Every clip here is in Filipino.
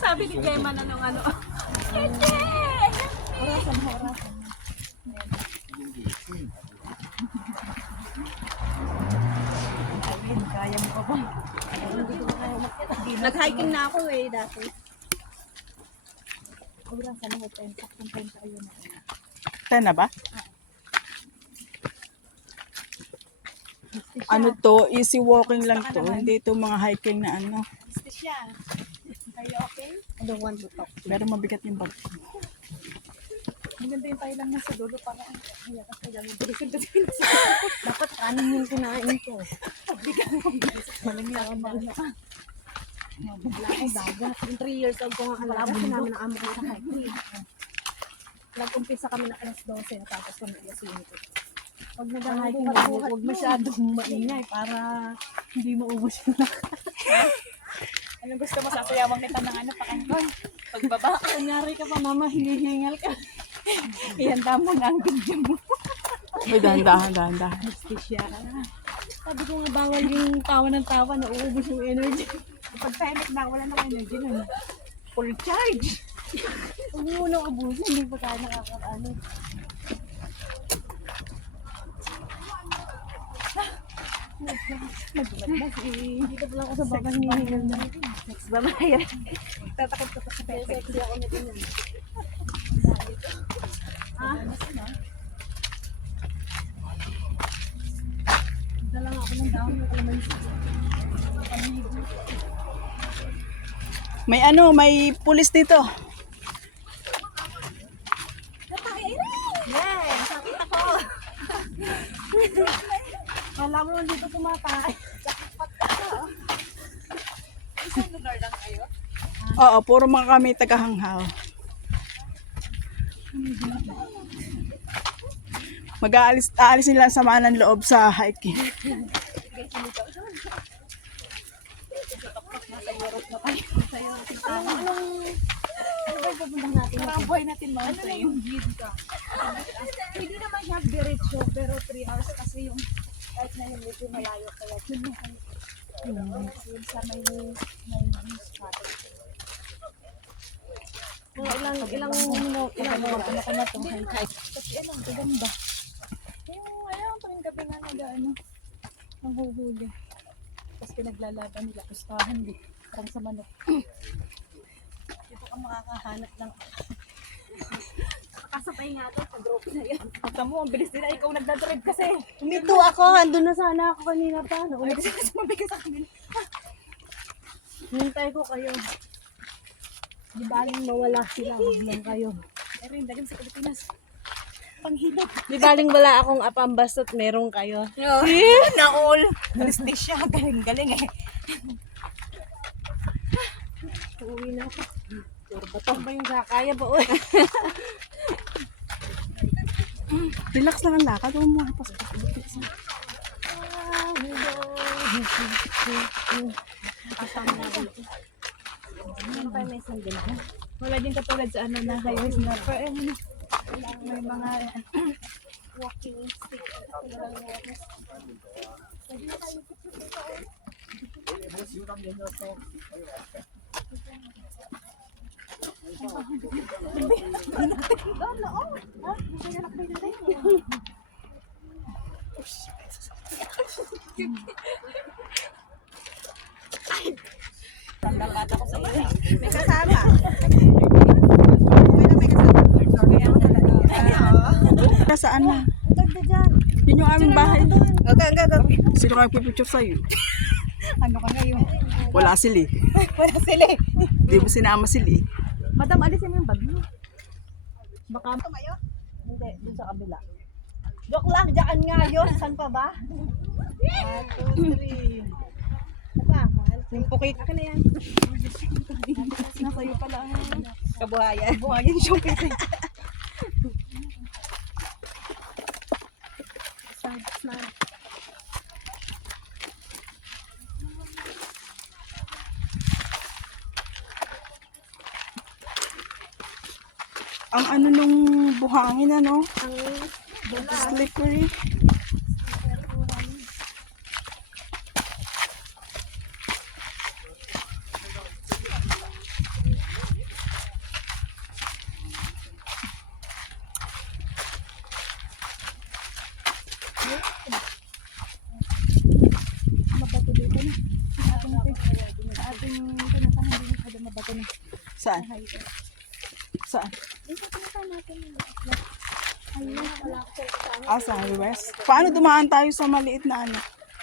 Sabi ni Gemma na nung ano. Orasan. Ayun, kaya mo pa ba? Hindi ko kaya umakyat. Nag-hiking na ako eh dati. Orasan mo, saktong tayo na. 10 na ba? Ano to? Easy walking lang to. Hindi ito mga hiking na ano. Siya. Are you okay? I don't want to talk. Pero mabigat yung bag. Maganda yung tayo lang nasa dulo para kaya kasi lang yung bilis kasi dapat kanin yung kunain ko. Bigat mo. Malamig ako maganda ka. Wala akong dagat. Yung 3 years old ko nga alaga, sinabi na amo ko sa hiking. Nag-umpisa kami na alas 12 tapos kami alas 5. Pag nag-hiking mo, huwag masyadong maingay para hindi maubos yung lakas. Anong gusto mo? Sasayawan kita ng ano pakangkon? Pagbaba. Kunyari ka pa mama, hinihingal ka. Ihanda mo na ang video mo. May dahan-dahan. Anesthesia. Sabi ko nga bawal yung tawa ng tawa na uubos yung energy. Pag tahimik na, wala na energy nun. Full charge. Huwag mo munang abusin, hindi pa tayo nakakaano. Dito pala ako sa baba, hinihingal na. Next babae. Tatakot ka pa sa pepe. Sexy ako na din yan. Dala nga ako ng down ng kalamansi. May pulis dito. Yay! Sakit ako! Kala mo dito tumatay. Isang lugar lang kayo? Oo, puro mga kami tagahanghaw. Aalis nila ang samaan ng loob sa hiking. Ano ba yung pupuntahan natin? Parang buhay natin mountain. Hindi naman siya diretso, pero 3 hours kasi yung kahit na yung medyo malayo kaya yun sa may spot. Ilang minuto na to. Kasi alam, gaganda. Yung ayaw pa rin gabi na nag-ano. Nanghuhuli. Tapos pinaglalaban nila. Pustahan di. Parang sa manok. Dito ka makakahanap ng kasabay nga to, pag-drop na yan. Pagka mo, ang bilis nila. Ikaw nagdadrive kasi. Dito ako, andun na sana ako kanina pa. Ay, kasi sumabi ka sa kanila. Hintay ko kayo. Di baling mawala sila, huwag lang kayo. Pero yung dagan sa Pilipinas. Panghilap. Di baling wala akong apambasto't meron kayo. Na-all. Anesthesia. Galing-galing eh. Uwi na ako. Puro bato ba yung kakaya ba? Uy. Relax lang ang lakad. Huwag mo makapas. Ano kayo may sandal ha? Wala din katulad sa ano na highway snapper. Eh, ano, may mga Walking stick. tandang-bata ko sa iyo. May kasama. Saan na? Ganda dyan. Yun yung aming bahay. Okay. Sino kayo pipicture sa'yo? Ano ka ngayon? Wala sila. Wala sila eh. Di mo sinama sila. Madam, alisin mo yung bag mo. Baka tumayo? Hindi, dun sa kabila. Joke lang, dyan nga yun. Saan pa ba? 1, 2, 3. Aba, Yung pukit. akin na yan. Nasa'yo pala ang kabuhayan. Kabuhayan yung pukit. Ang ano nung buhangin ano? Slippery. bato na Saan? highway. Saan? Ito pinaka natin yung ayun, wala ko sa kasama. Ah, sa west. Paano dumaan tayo sa maliit na ano?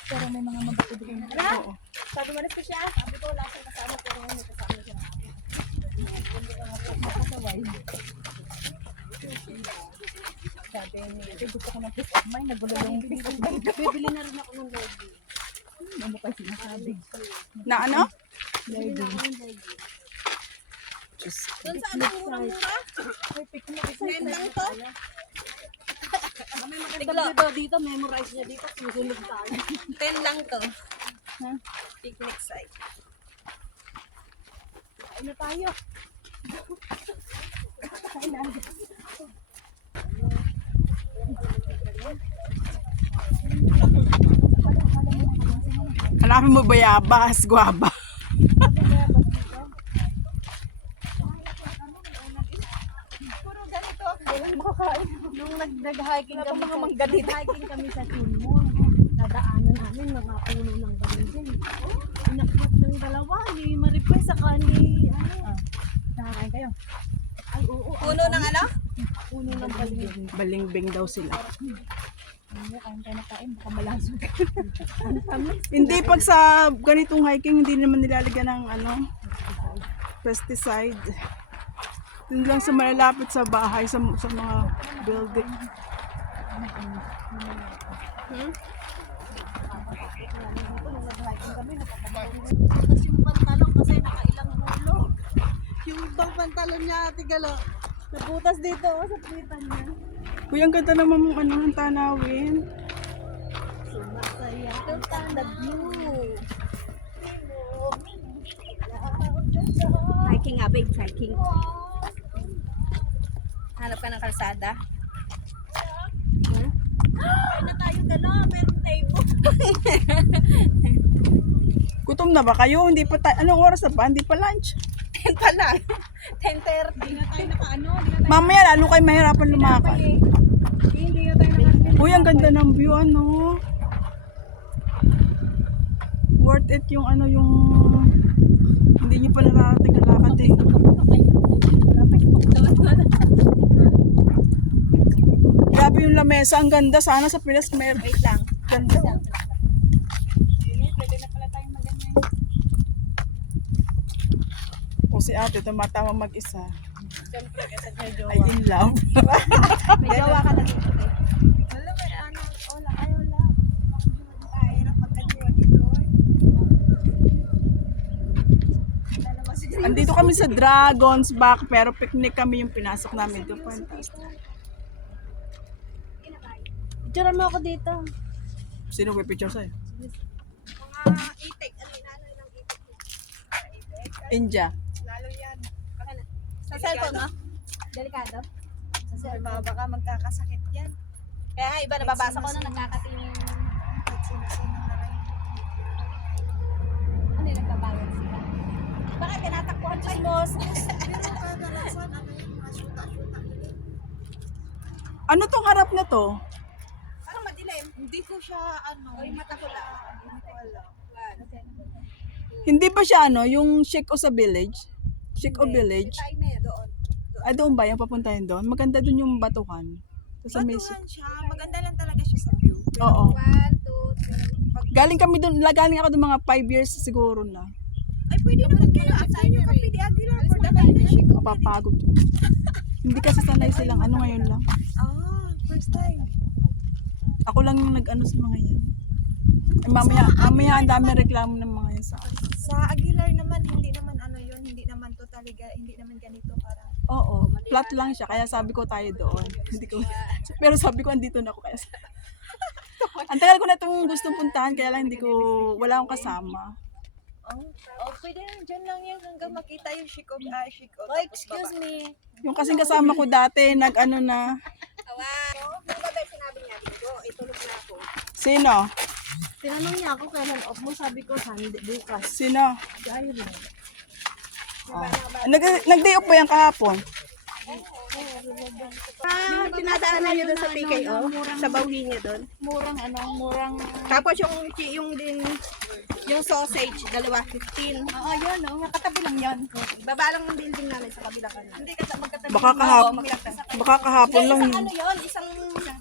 Pero may mga mabato doon. Oo. Sabi mo na siya, sabi ko wala siyang kasama, pero may kasama siya. Sabi niya, gusto ko ng fish of mine, nagulong fish of mine. Bibili na rin ako ng logo. Ano pa sinasabi? Na ano? Bibili na ako ng logo. Diyos. Doon sa ano, murang-mura? May picnic. Ngayon lang to? May magandang video dito, memorize niya dito, susunod tayo. 10 lang to. Ha? Picnic site. Kain na tayo. Kain na. Hanapin mo bayabas, guwaba. Puro ganito. Walang makakain. Nung nag-hiking kami, mga mangga dito. nag-hiking kami sa Timor, nadaanan namin mga puno ng bangin. Inakyat ng dalawa, ni Maripay sa ni, ano, Nakakain kayo. ay oo. Puno ng ano? Puno ng bangin. Balingbing daw sila. Kain tayo na kain. Baka malasog. Hindi, pag sa ganitong hiking, hindi naman nilalagyan ng ano, pesticide. Yun lang sa malalapit sa bahay, sa mga building. Tapos yung pantalon kasi nakailang hulog. Yung ibang pantalon niya, Ate Galo, nabutas dito sa pitan niya. Uy, ang ganda naman mong ano, ang tanawin. Sumasaya ang the view. Hiking nga, babe. Hiking. Hanap ka ng kalsada. Ay na tayo gano'n, meron table. Gutom na ba kayo? Hindi pa tayo, anong oras na ba? Hindi pa lunch. 10 pa lang. 10:30. Hindi na tayo nakaano, Mamaya lalo kayo mahirapan lumakad. hindi na tayo nakaano. Uy, ang ganda ng view, ano. Worth it yung ano, yung hindi nyo pa nararating ang lakad eh. Grabe yung lamesa, ang ganda. Sana sa Pilas meron. Wait lang. Ganda. Pwede na pala tayong maganyan. O si ate, tumatama mag-isa. Siyempre, kasi may jowa. Ay, in love. May jowa ka na dito. Alam mo, ano, wala, ayaw lang. Mahirap magkajiwa dito. Andito kami sa Dragon's Back, pero picnic kami yung pinasok namin. Ito, fantastic. Picture mo ako dito. Sino may picture sa'yo? Mga itik, ano ng itik? India. Lalo yan. Sa cellphone mo? Delikado? Baka magkakasakit yan. Kaya nga, iba nababasa ko na nagkakating. Ano yung nagbabayan sila? Bakit tinatakbuhan chismos? Kadalasan, ano yan, mga syuta-syuta. Ano tong harap na to? Parang madilim. Hindi ko siya, ano. Ay, mata ko lang. Hindi ko alam. Hindi ba siya ano, yung Sheikh o sa village? Sheikh o village? Tayo na yan doon. Ay, doon ba? Yung papuntahin doon? Maganda doon yung batuhan. Sa may Batuhan siya. Maganda lang talaga siya sa view. Oo. 1, 2, 3. Galing kami doon, galing ako doon mga 5 years siguro na. Ay, pwede naman kayo. After nyo ka, pwede Aguilar. For the night na siya. Mapapagod yun. Hindi kasi sanay silang ano ngayon lang. First time. Ako lang yung nag-ano sa mga yan. Eh, mamaya ang dami reklamo ng mga yan sa akin. Sa Aguilar naman, hindi naman ano yun. Hindi naman totally, hindi naman ganito parang. Oo, flat lang siya. Kaya sabi ko tayo doon. Hindi ko, pero sabi ko andito na ako kaya. Ang tagal ko na itong gustong puntahan kaya lang hindi ko, wala akong kasama. Pwede lang. Dyan lang yan hanggang makita yung shiko. Oh, excuse me. Yung kasing kasama ko dati, nag-ano na. Ano ba ba sinabi niya? Dito, itulog na ako. Sino? Tinanong niya ako kailan off mo. Sabi ko, Sunday, bukas. Sino? Si Irene. Nag-day off ba yan kahapon? Pinadaanan niyo doon sa PKO? Sa bawi niyo doon? Murang ano, murang... Tapos yung din Yung sausage, dalawa, 15. Oo, yun, no? Katabi lang yun. Baba lang ng building namin sa kabila kanina. Hindi ka magkatabi. Baka kahapon lang yun. Ano yun? Isang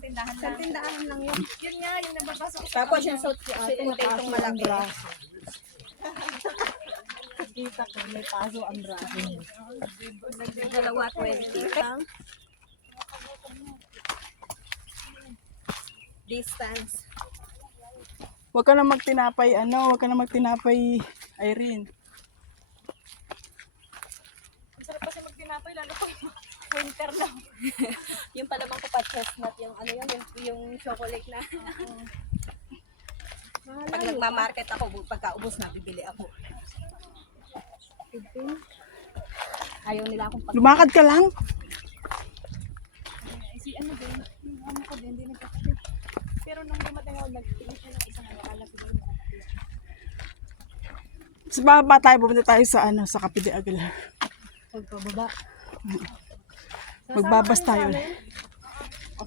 Tindahan isang lang. tindahan lang yun. Yun nga, yung nababasok sa Tapos yung potato malaki. Kita ko, may paso ang braso. Dalawa, 20. Distance. Huwag ka na magtinapay, huwag ka na magtinapay, Irene. Ang sarap kasi magtinapay, lalo pag winter na. Yung palamang ko pa chestnut, yung ano yun, yung chocolate na. Pag nagmamarket ako, pagkaubos na, bibili ako. Ayaw nila akong Lumakad ka lang. Si ano din, yung ano ko din, hindi nagkakape. Pero nung dumating ako, nagpili siya ng isang akala ko din. Sa baba tayo, pupunta tayo sa sa Cape de Aguilar. pagpababa. Magbabas tayo.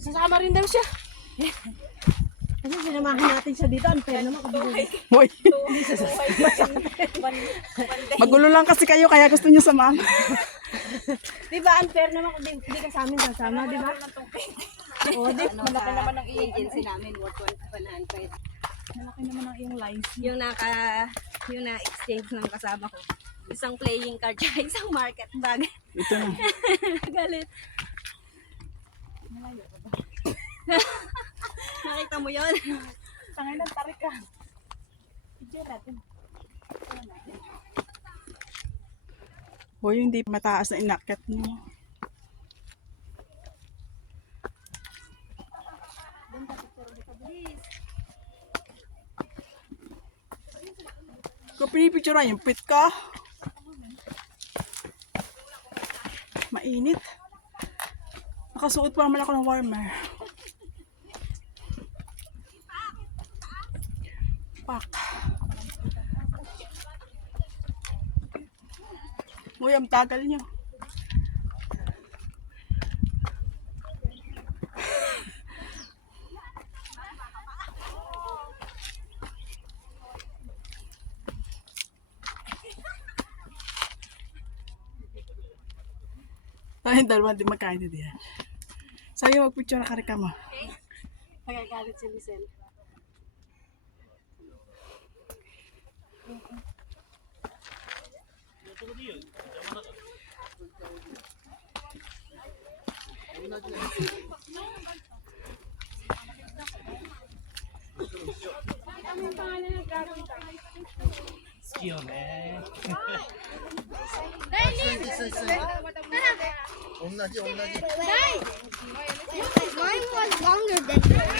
Sasama rin daw siya. Kasi sinamahan natin siya dito, unfair naman. Hoy. Magulo lang kasi kayo, kaya gusto niyo samahan. Di ba unfair naman kung di ka sa amin sasama, di ba? Oo, di. Malaki naman ang iyong agency namin, worth 100. Malaki naman ang iyong lines. Yung na-exchange ng kasama ko. Isang playing card, tsaka isang market bag. Ito na. Galit. Malayo ka ba? Nakita mo yon? Tangay ng tarik ka. Picture natin. Hoy, hindi mataas na inakyat niyo. Kung pinipicturean yung pit ka. Mainit. Nakasuot pa naman ako ng warmer. Pak. Uy, ang tagal nyo. Tayong dalawa di magkain din yan. Sa'yo, magpicture na karika mo. Pagkagalit si Lisel. Mine was longer than yours.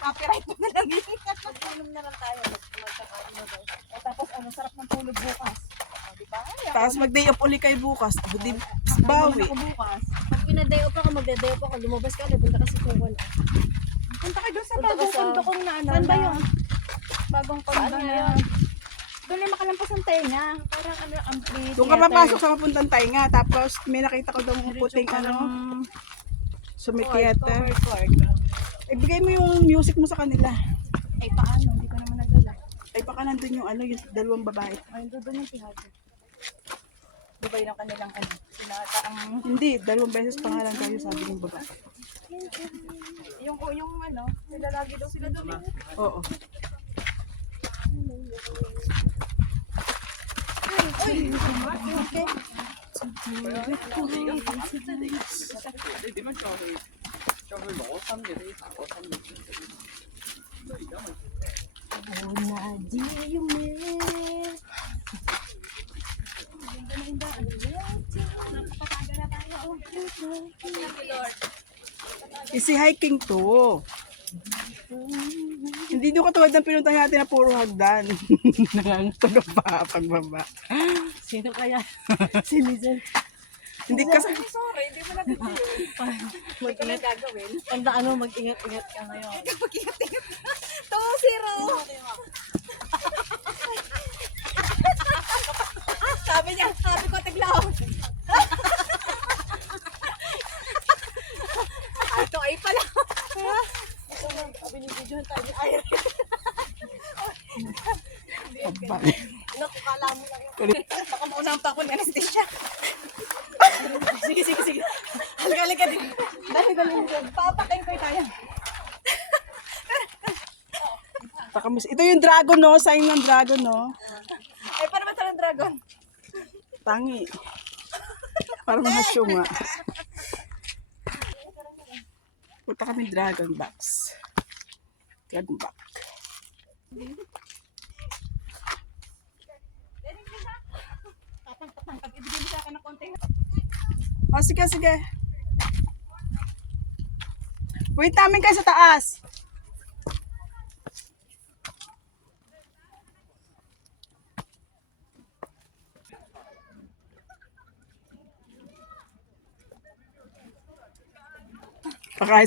Copyright mo na lang yun. Mag-inom na lang tayo. Magkakain na daw. O tapos ano, sarap ng tulog bukas. O, diba? Tapos mag-day off uli kayo bukas. O, di bawi. Ako bukas. Pag pinaday off ako, magdaday off ako, lumabas ka ulit, punta ka sa Kuwan. Punta kayo doon sa Punta ka bagong sa- kondo kong na ano. Saan ba na- yun? Bagong kondo Saan na nga yun. Doon ay makalampas ang tenga. Parang ano, ampli. Doon ka papasok sa papuntang tainga. Tapos may nakita ko doon puting sa may theater. Ibigay mo yung music mo sa kanila. Ay paano, hindi ko naman nadala. Ay baka nandun yung yung dalawang babae. Ay, doon yung tihado. Diba yun ang kanilang ano? Sinata ang... Hindi, dalawang beses pa nga lang kayo sabi ng babae. Yung ano, nilalagi daw sila doon. Oo. Easy hiking to. Hindi nyo katulad ng pinunta natin na puro hagdan. Nangangatulog pa pagbaba. Sino kaya? Si Lisel. Hindi kasi Sorry, hindi mo na Mag-ingat gagawin. Tandaan mo, mag-ingat-ingat ka ngayon. 2-0! Sabi niya, sabi ko, tiglaw. Ito ay pala. Sabi ni Dijon tayo ni Irene. Nakukala mo lang yun. Baka maunang pa ako ng anesthesia. Sige. Halika din. Dali. Papakain ko tayo. Ito yung dragon, no? Sign ng dragon, no? Ay, para ba ng dragon? Tangi. Para mga syunga. Punta kami dragon box. Dragon box. Ibigay mo sa akin ng konti. Oh, sige. Wait namin kayo sa taas. Baka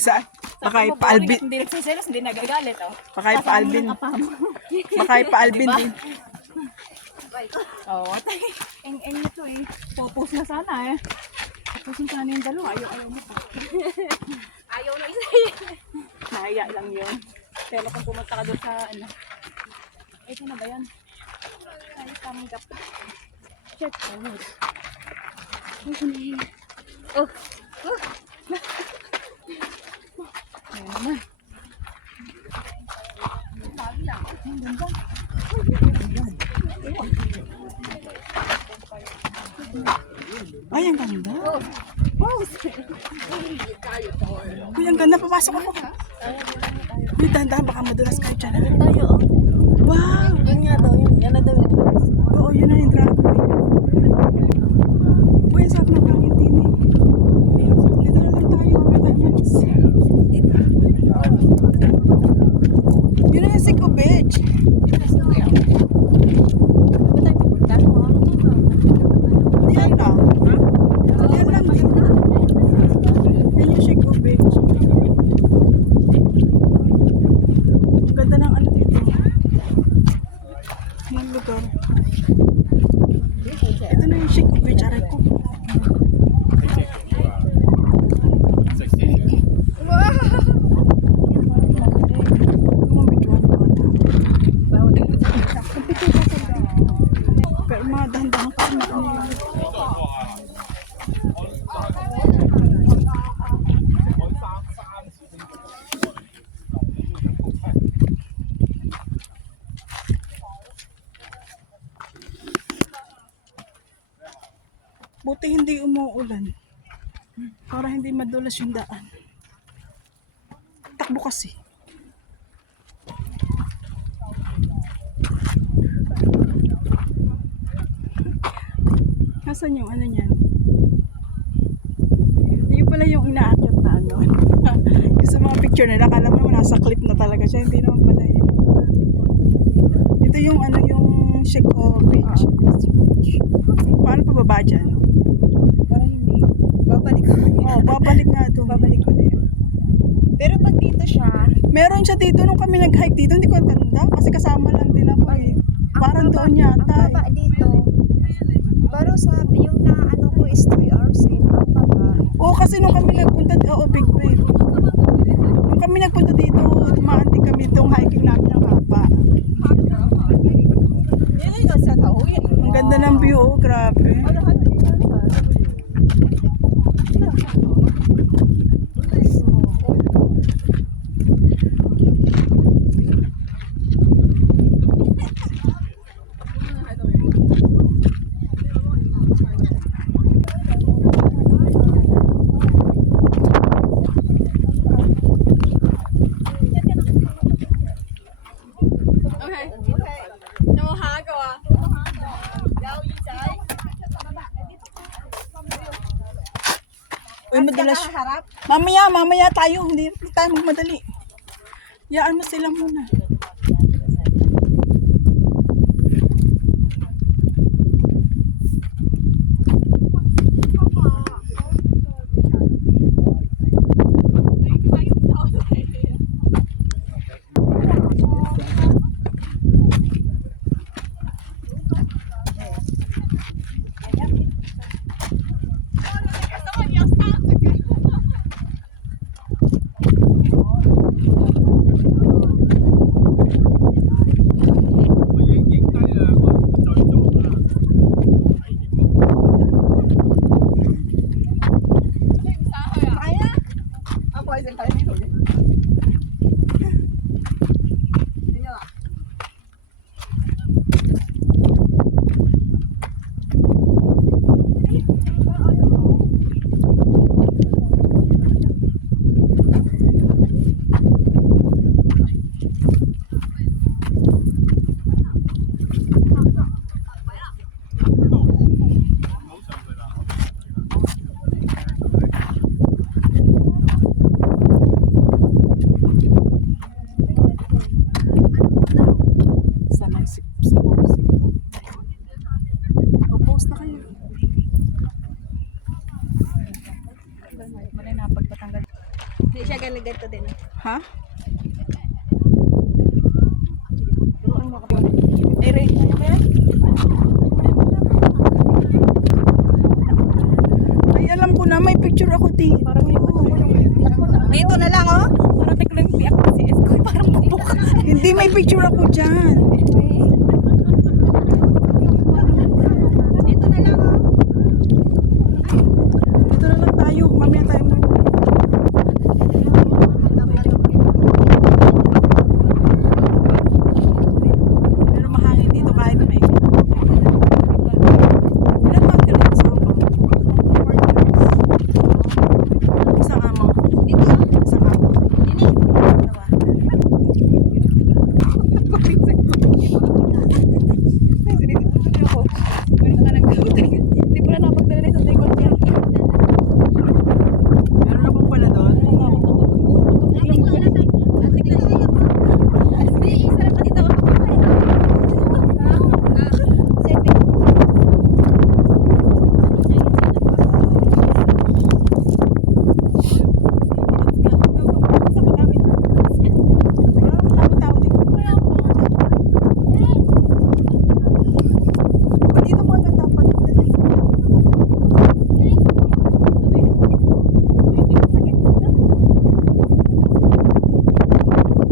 pa Alvin. Hindi nagsiselos, hindi nagagalit. Oh. Baka pa Alvin. Baka pa Alvin din. Oo. Eng nito eh. Popos na sana eh. Poposin sana yung dalawa. Ayaw mo pa. Ayaw na isa eh. Nahaya lang yun. Pero kung pumunta ka doon sa ano. Eh, sino ba yan? Ay, tanggap. Check. Oh. Ayan naman. Ay, ang ganda. Uy, ang ganda. Papasok ako. Uy, dahan-dahan. Baka madulas kayo dyan. Tayo oh. Wow! Yun nga daw. Yan na daw. Oo, yun na yung dragon. Uy, ang sarap ng hangin din eh. Dito na lang tayo. Yun na yung Sico Beach. Yan lang. Yan lang. Yan yung Sico Beach. Ang ganda ng ano dito. Ng lugar. Ito na yung Sico Beach. Aray ko. Pero mga dahan-dahan kasi makamili. Buti hindi umuulan. Para hindi madulas yung daan. Takbo kasi. Nasaan yung ano niyan? Yung pala yung inaakyat na ano. Yung sa mga picture nila, akala mo naman nasa clip na talaga siya. Hindi naman pala yun. Ito yung ano yung Sico Beach. Paano pababa dyan? Para hindi. Babalik ko. Oo, babalik nga ito. Babalik ko na yun. Pero pag dito siya, Meron siya dito nung kami nag-hike dito. Hindi ko tanda kasi kasama lang din ako eh. Parang doon yata Ang baba eh. dito. Pero sabi yung na ano ko is 3 hours eh. Ang baba. Oo, kasi nung kami nagpunta dito, big wave. Nung kami nagpunta dito, dumaan din kami itong hiking namin ng hapa. yun yung sa tao yan. Ang ganda ng view, oh, grabe. Uy, madalas. Mamaya tayo. Hindi tayo magmadali. Yaan mo sila muna. kaya ganito din. Ha? May rate na ba yan? Ay, alam ko na, may picture ako di. Parang Dito na lang, oh. Parang tiglang di ako si Esko. Parang bubuk. hindi, may picture ako dyan. Dito na lang, oh. Dito na lang tayo. Mamaya tayo mo. Pero mahangin dito kahit may. Ilan ba ka rin sa ako? Isang amo. Dito, oh. Isang amo. Dini. Dalawa. Meron akong pala doon. Dito mo dapat.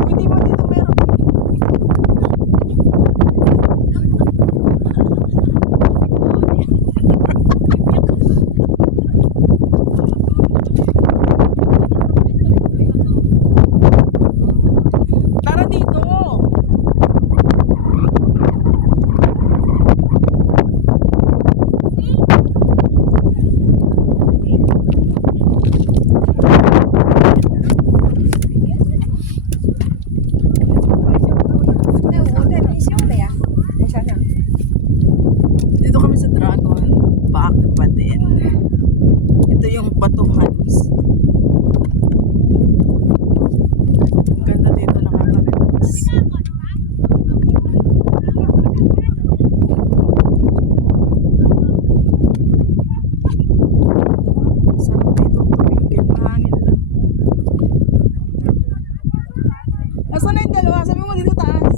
Pwede mo dito meron. Tara dito. Dito kami sa Dragon Back pa din. Ito yung batuhan. Ang ganda dito, nakaka-relax. Sarap dito tumigil, mahangin lang. Nasaan na yung dalawa? Sabi mo dito taas.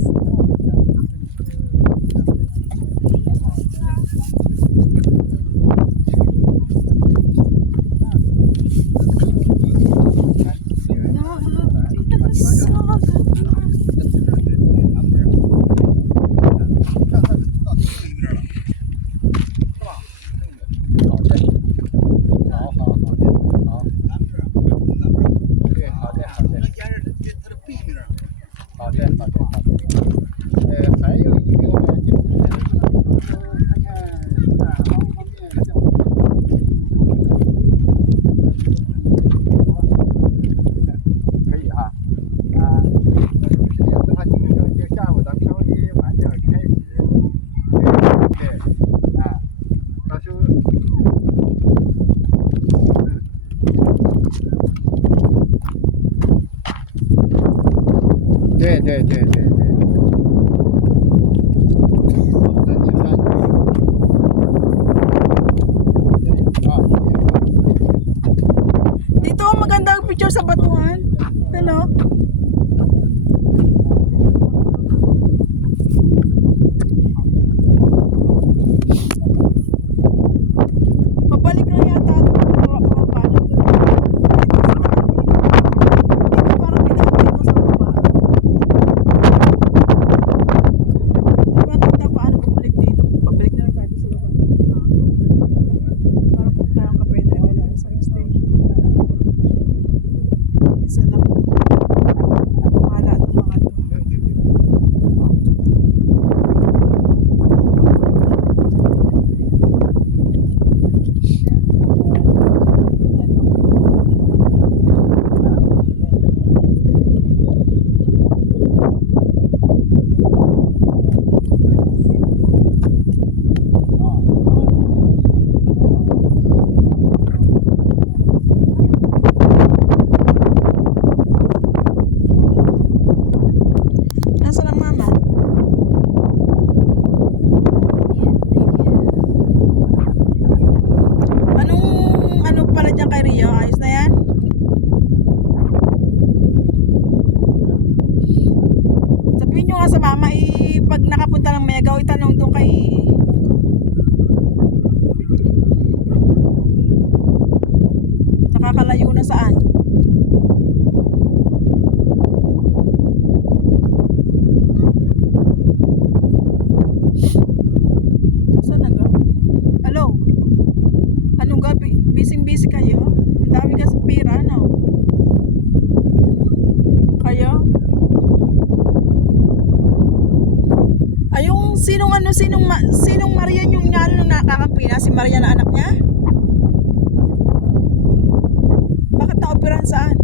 对对对对对。Dito magandang picture sa batuhan. Ano? Pabalik na yata ito. Paano ito? Dito parang pinakita ko sa baba. Saan? Saan na ga? Hello? Anong gabi? Busy kayo? Ang dami kasi pira, no? Kayo? Ay, yung sinong Marian yung nyalo na nakakampi na? Si Marian na anak niya? Bakit na-operahan saan?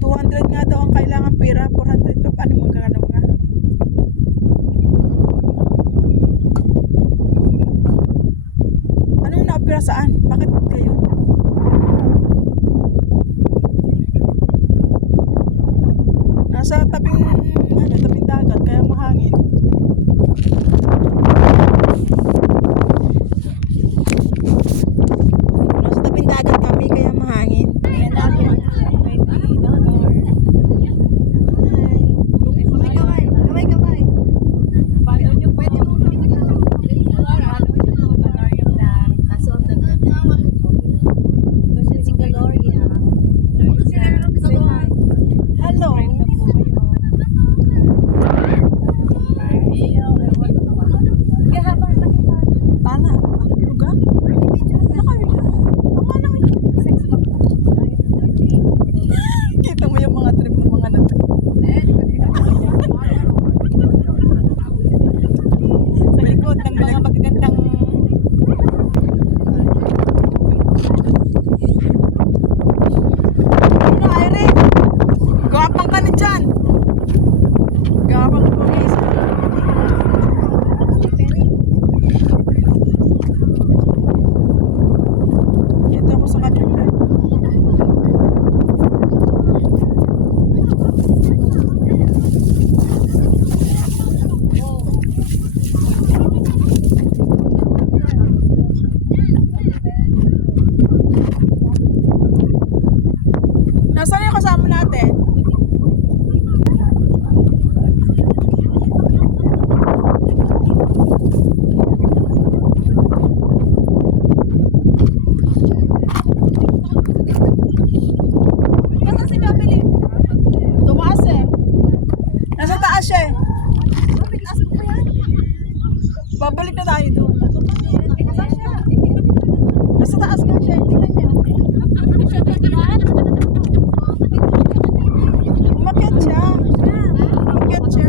$200 nga daw ang kailangan pera, 400 pa. Paano magkakano nga? Anong na-opera saan? Bakit kayo? Nasa tabing dagat, kaya mahangin. Nasa tabing dagat kami, kaya mahangin. Follow nyo po. Follow nyo po Valorium Vlog. Kaso, Si Gloria. say hi. Hello. Friend na po kayo. Iyo, ewan ko naman. Gahabang lang pa. Tana. Luga? Tama nang Sex box. kita mo yung mga trip ng mga nato. Sa likod ng mga magagandang ano, Irene? Gawapang ka na dyan. Gawapang ko isa. Ito ako sa kabila. Nasaan yung kasama natin? Nasaan si Babili? Tumaas eh. Nasa taas siya eh. Babalik na tayo doon. Nasa taas nga siya. Tingnan niyo. Umakyat siya. Umakyat siya.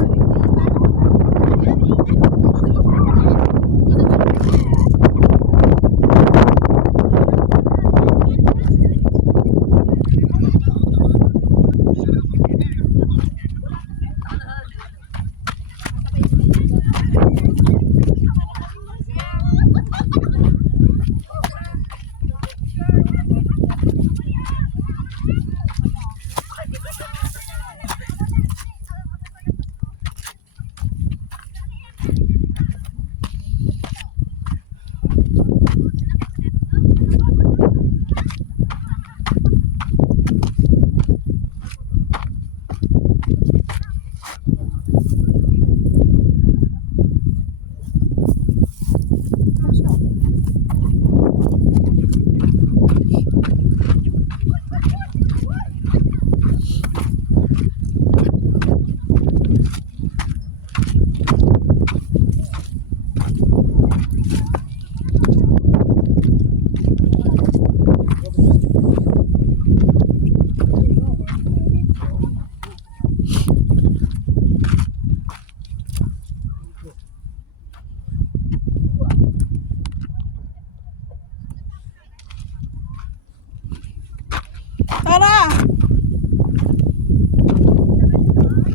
Tara!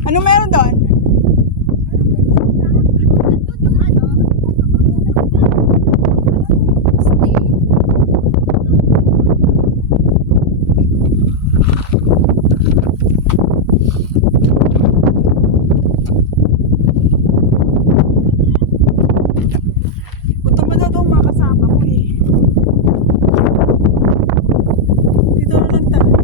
Ano meron doon? Punta mo na doon, mga kasama ko eh. Dito na lang tayo.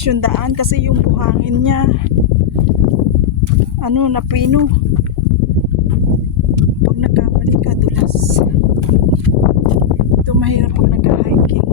madulas yung daan kasi yung buhangin niya napino. Pag nagkamali ka, dulas. Ito mahirap pag nag-hiking.